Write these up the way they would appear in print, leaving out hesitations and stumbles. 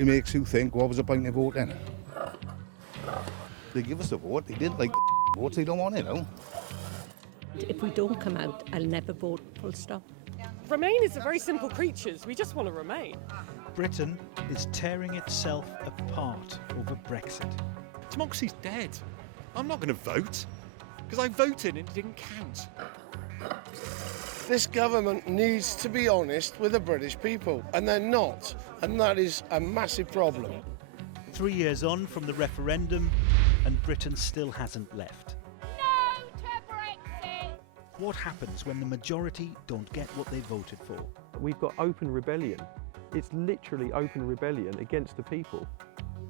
It makes you think, what was the point of voting? They give us the vote, they didn't like the votes, they don't want it, no? If we don't come out, I'll never vote, full stop. Remain is a very simple creatures, we just want to remain. Britain is tearing itself apart over Brexit. Democracy's dead. I'm not going to vote, because I voted and it didn't count. This government needs to be honest with the British people, and they're not, and that is a massive problem. 3 years on from the referendum, and Britain still hasn't left. No to Brexit! What happens when the majority don't get what they voted for? We've got open rebellion. It's literally open rebellion against the people.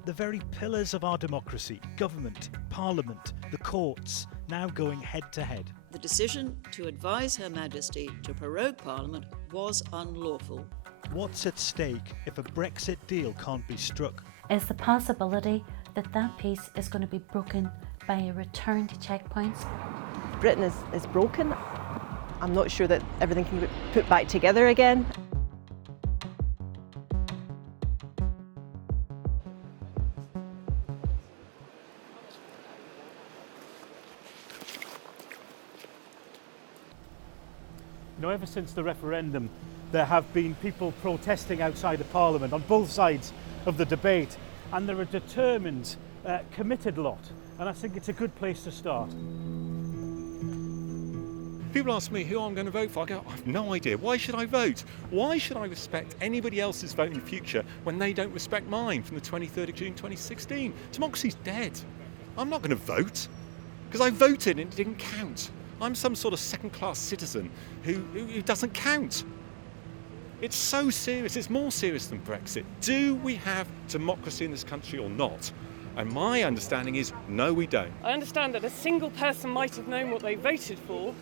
The very pillars of our democracy, government, parliament, the courts, now going head to head. The decision to advise Her Majesty to prorogue Parliament was unlawful. What's at stake if a Brexit deal can't be struck? Is the possibility that that peace is going to be broken by a return to checkpoints? Britain is broken. I'm not sure that everything can be put back together again. You know, ever since the referendum, there have been people protesting outside of Parliament on both sides of the debate, and they're a determined, committed lot, and I think it's a good place to start. People ask me who I'm going to vote for. I go, I have no idea. Why should I vote? Why should I respect anybody else's vote in the future when they don't respect mine from the 23rd of June 2016? Democracy's dead. I'm not going to vote, because I voted and it didn't count. I'm some sort of second-class citizen who doesn't count. It's so serious, it's more serious than Brexit. Do we have democracy in this country or not? And my understanding is, no, we don't. I understand that a single person might have known what they voted for,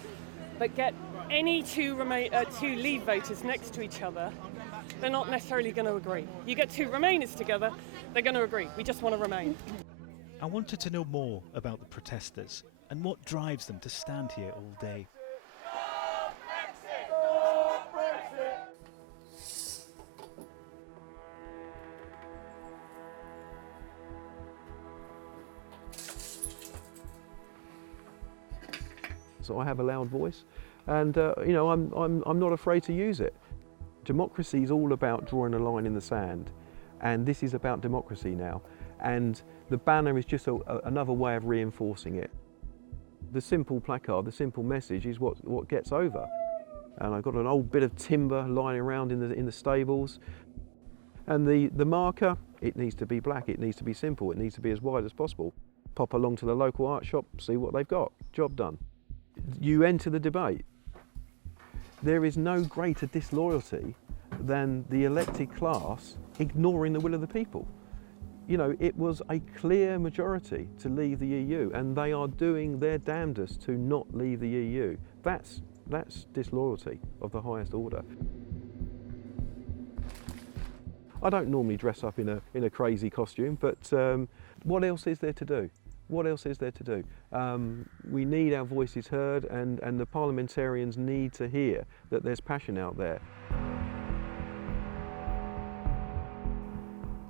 but get any two Leave voters next to each other, they're not necessarily going to agree. You get two Remainers together, they're going to agree. We just want to remain. I wanted to know more about the protesters and what drives them to stand here all day. So I have a loud voice, and you know, I'm not afraid to use it. Democracy is all about drawing a line in the sand, and this is about democracy now. And the banner is just another way of reinforcing it. The simple placard, the simple message is what gets over. And I've got an old bit of timber lying around in the stables. And the marker, it needs to be black, it needs to be simple, it needs to be as wide as possible. Pop along to the local art shop, see what they've got, job done. You enter the debate. There is no greater disloyalty than the elected class ignoring the will of the people. You know, it was a clear majority to leave the EU, and they are doing their damnedest to not leave the EU. That's disloyalty of the highest order. I don't normally dress up in a crazy costume, but what else is there to do? What else is there to do? We need our voices heard, and the parliamentarians need to hear that there's passion out there.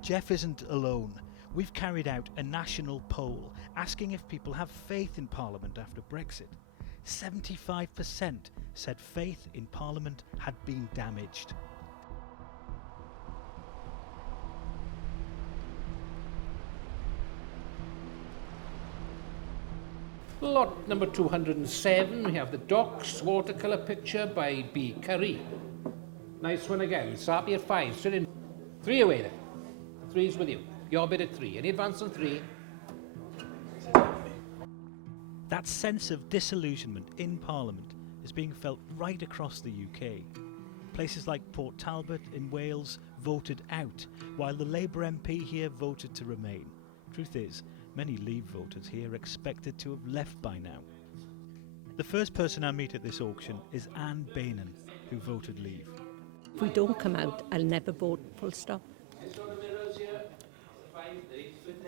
Jeff isn't alone. We've carried out a national poll asking if people have faith in Parliament after Brexit. 75% said faith in Parliament had been damaged. Lot number 207, we have the Docks watercolour picture by B. Curry. Nice one again. Sappy at 5, straight in. 3 away then. 3's with you. Your bid at 3. Any advance on 3? That sense of disillusionment in Parliament is being felt right across the UK. Places like Port Talbot in Wales voted out, while the Labour MP here voted to remain. Truth is, many Leave voters here expected to have left by now. The first person I meet at this auction is Anne Bainan, who voted Leave. If we don't come out, I'll never vote, full stop.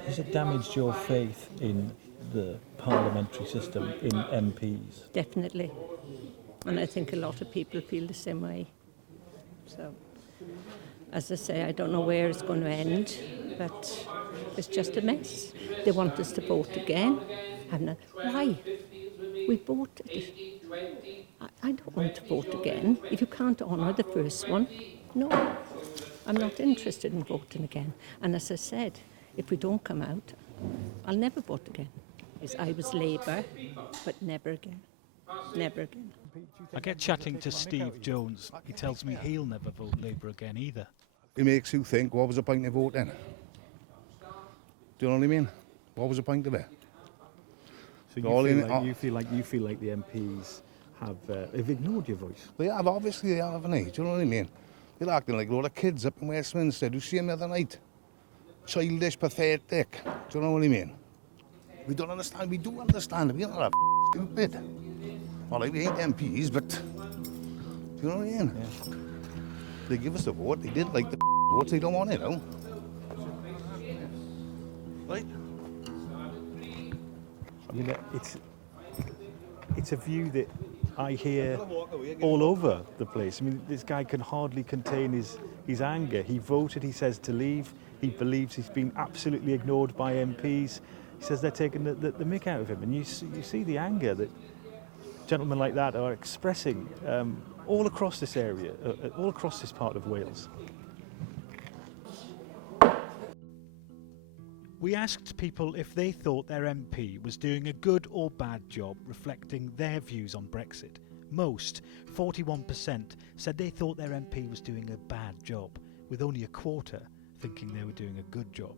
Has it damaged your faith in the parliamentary system, in MPs? Definitely. And I think a lot of people feel the same way. So As I say, I don't know where it's going to end, but it's just a mess. They want us to vote again. Why? We voted. I don't want to vote again. If you can't honour the first one, no. I'm not interested in voting again. And as I said, if we don't come out, I'll never vote again. I was Labour, but never again. Never again. I get chatting to Steve Jones. He tells me he'll never vote Labour again either. It makes you think, what was the point of voting? Do you know what I mean? What was the point of it? So you feel like the MPs have ignored your voice? They have, obviously they have, haven't they? Do you know what I mean? They're acting like a lot of kids up in Westminster. Do you see them the other night? Childish, pathetic. Do you know what I mean? We don't understand. We do understand. We're not stupid. Well, we ain't MPs, but do you know what I mean? Yeah. They give us the vote. They didn't like the votes. They don't want it, though. Right? I mean, it's a view that I hear all over the place. I mean, this guy can hardly contain his anger. He voted, he says, to leave. He believes he's been absolutely ignored by MPs. He says they're taking the mick out of him. And you see the anger that gentlemen like that are expressing all across this area, all across this part of Wales. We asked people if they thought their MP was doing a good or bad job reflecting their views on Brexit. Most, 41%, said they thought their MP was doing a bad job, with only a quarter thinking they were doing a good job.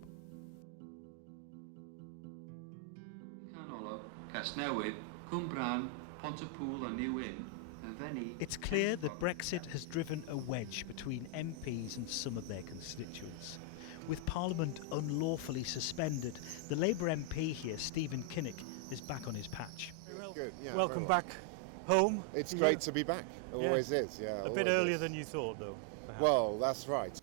It's clear that Brexit has driven a wedge between MPs and some of their constituents. With Parliament unlawfully suspended, the Labour MP here, Stephen Kinnock, is back on his patch. Good, yeah, welcome back home. It's great to be back. It always is, yeah. A bit earlier than you thought, though. Perhaps. Well, that's right.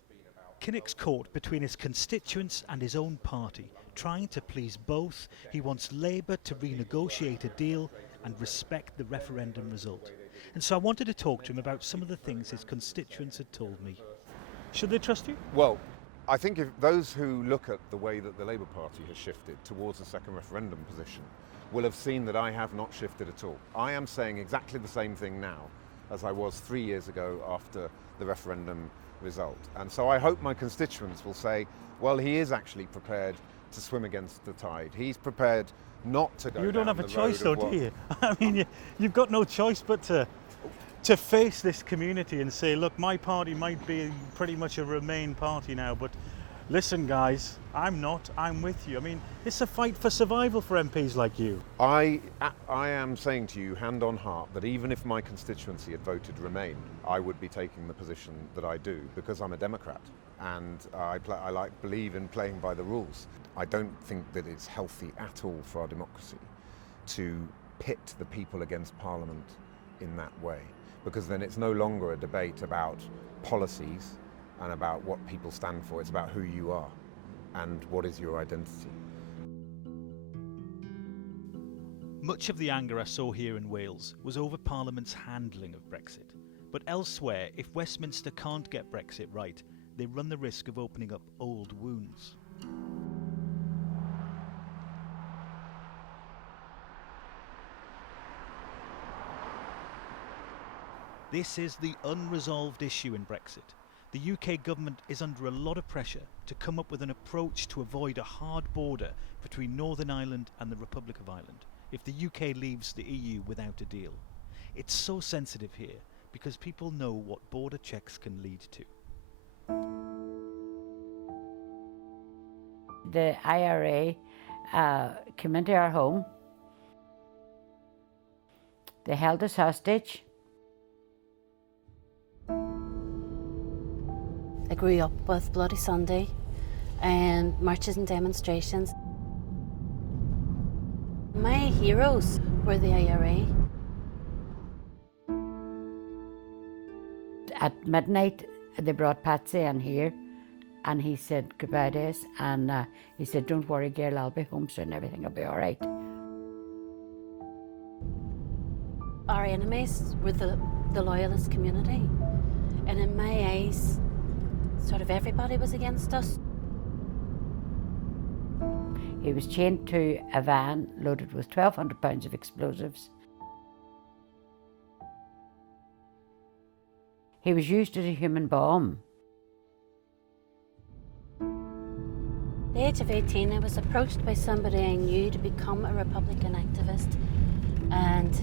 Kinnock's caught between his constituents and his own party, trying to please both. He wants Labour to renegotiate a deal and respect the referendum result. And so I wanted to talk to him about some of the things his constituents had told me. Should they trust you? Well, I think if those who look at the way that the Labour Party has shifted towards the second referendum position will have seen that I have not shifted at all. I am saying exactly the same thing now as I was 3 years ago after the referendum result. And so I hope my constituents will say, well, he is actually prepared to swim against the tide. He's prepared not to go. You don't down have a the choice, road though, of do you? I mean, you've got no choice but to face this community and say, look, my party might be pretty much a Remain party now, but listen, guys, I'm not. I'm with you. I mean, it's a fight for survival for MPs like you. I am saying to you, hand on heart, that even if my constituency had voted Remain, I would be taking the position that I do, because I'm a Democrat and I believe in playing by the rules. I don't think that it's healthy at all for our democracy to pit the people against Parliament in that way, because then it's no longer a debate about policies and about what people stand for. It's about who you are and what is your identity. Much of the anger I saw here in Wales was over Parliament's handling of Brexit. But elsewhere, if Westminster can't get Brexit right, they run the risk of opening up old wounds. This is the unresolved issue in Brexit. The UK government is under a lot of pressure to come up with an approach to avoid a hard border between Northern Ireland and the Republic of Ireland if the UK leaves the EU without a deal. It's so sensitive here because people know what border checks can lead to. The IRA came into our home. They held us hostage. I grew up with Bloody Sunday and marches and demonstrations. My heroes were the IRA. At midnight, they brought Patsy in here, and he said goodbye to us, and he said, "Don't worry, girl, I'll be home soon, everything will be all right." Our enemies were the loyalist community, and in my eyes, sort of everybody was against us. He was chained to a van loaded with 1,200 pounds of explosives. He was used as a human bomb. At the age of 18, I was approached by somebody I knew to become a Republican activist. And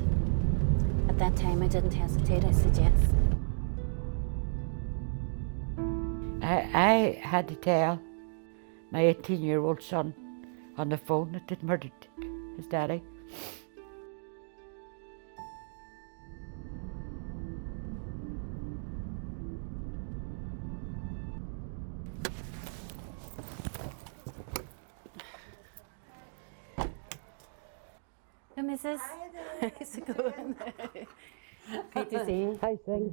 at that time, I didn't hesitate, I said yes. I had to tell my 18-year-old son on the phone that they'd murdered his daddy. Hello, Mrs. How's it going? Good to see you. How's things?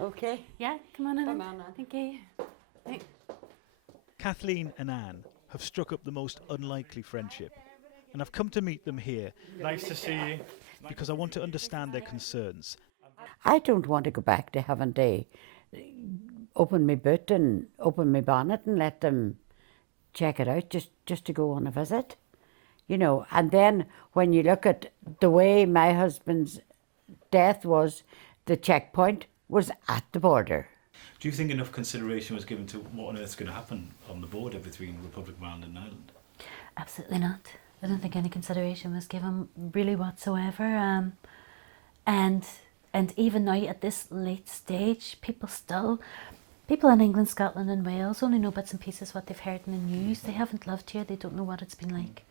Okay. Yeah, come on in. Come on in. Thank you. Hey. Kathleen and Anne have struck up the most unlikely friendship, and I've come to meet them here. Nice to see you. Because I want to understand their concerns. I don't want to go back to having to open my boot and open my bonnet and let them check it out just to go on a visit. You know, and then when you look at the way my husband's death was, the checkpoint was at the border. Do you think enough consideration was given to what on earth's going to happen on the border between Republic of Ireland and Ireland? Absolutely not. I don't think any consideration was given really whatsoever. And even now at this late stage, people in England, Scotland and Wales only know bits and pieces what they've heard in the news. They haven't lived here. They don't know what it's been like.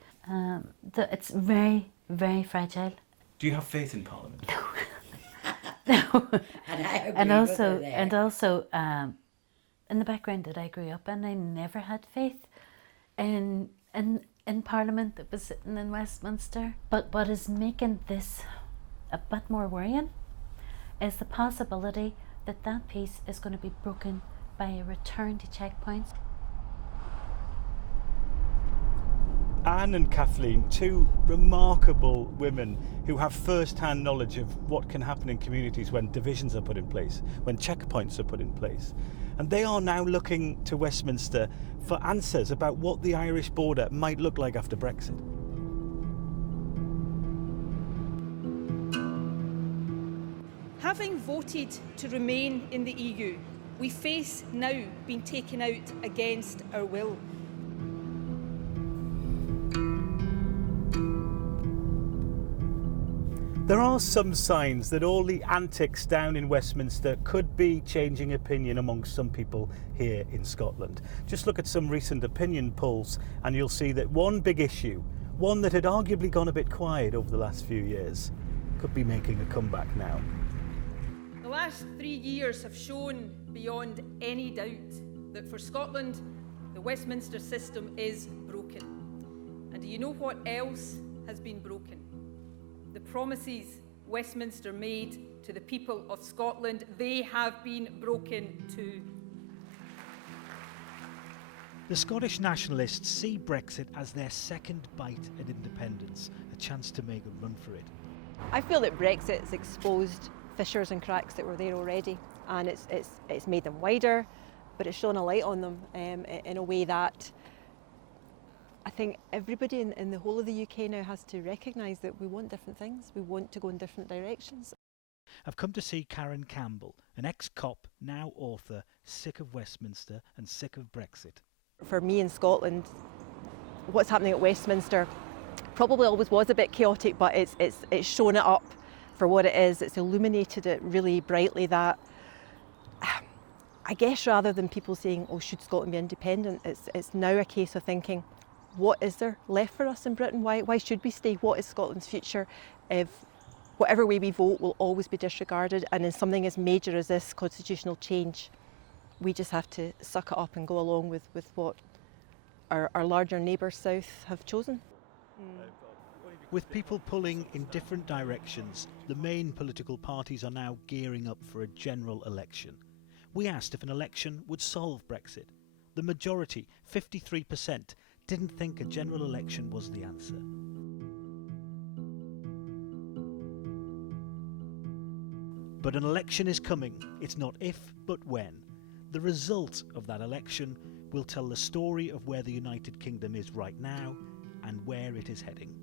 It's very, very fragile. Do you have faith in Parliament? No. And also, in the background that I grew up in, I never had faith in Parliament that was sitting in Westminster. But what is making this a bit more worrying is the possibility that that peace is going to be broken by a return to checkpoints. Anne and Kathleen, two remarkable women who have first-hand knowledge of what can happen in communities when divisions are put in place, when checkpoints are put in place. And they are now looking to Westminster for answers about what the Irish border might look like after Brexit. Having voted to remain in the EU, we face now being taken out against our will. There are some signs that all the antics down in Westminster could be changing opinion amongst some people here in Scotland. Just look at some recent opinion polls and you'll see that one big issue, one that had arguably gone a bit quiet over the last few years, could be making a comeback now. The last 3 years have shown beyond any doubt that for Scotland, the Westminster system is broken. And do you know what else has been broken? The promises Westminster made to the people of Scotland, they have been broken too. The Scottish nationalists see Brexit as their second bite at independence, a chance to make a run for it. I feel that Brexit has exposed fissures and cracks that were there already, and it's made them wider, but it's shone a light on them in a way that I think everybody in the whole of the UK now has to recognise that we want different things. We want to go in different directions. I've come to see Karen Campbell, an ex-cop, now author, sick of Westminster and sick of Brexit. For me in Scotland, what's happening at Westminster probably always was a bit chaotic, but it's shown it up for what it is. It's illuminated it really brightly that, I guess rather than people saying, oh, should Scotland be independent, it's now a case of thinking, what is there left for us in Britain? Why should we stay? What is Scotland's future if whatever way we vote will always be disregarded? And in something as major as this constitutional change, we just have to suck it up and go along with what our larger neighbours south have chosen. With people pulling in different directions, the main political parties are now gearing up for a general election. We asked if an election would solve Brexit. The majority, 53%, didn't think a general election was the answer. But an election is coming. It's not if, but when. The result of that election will tell the story of where the United Kingdom is right now and where it is heading.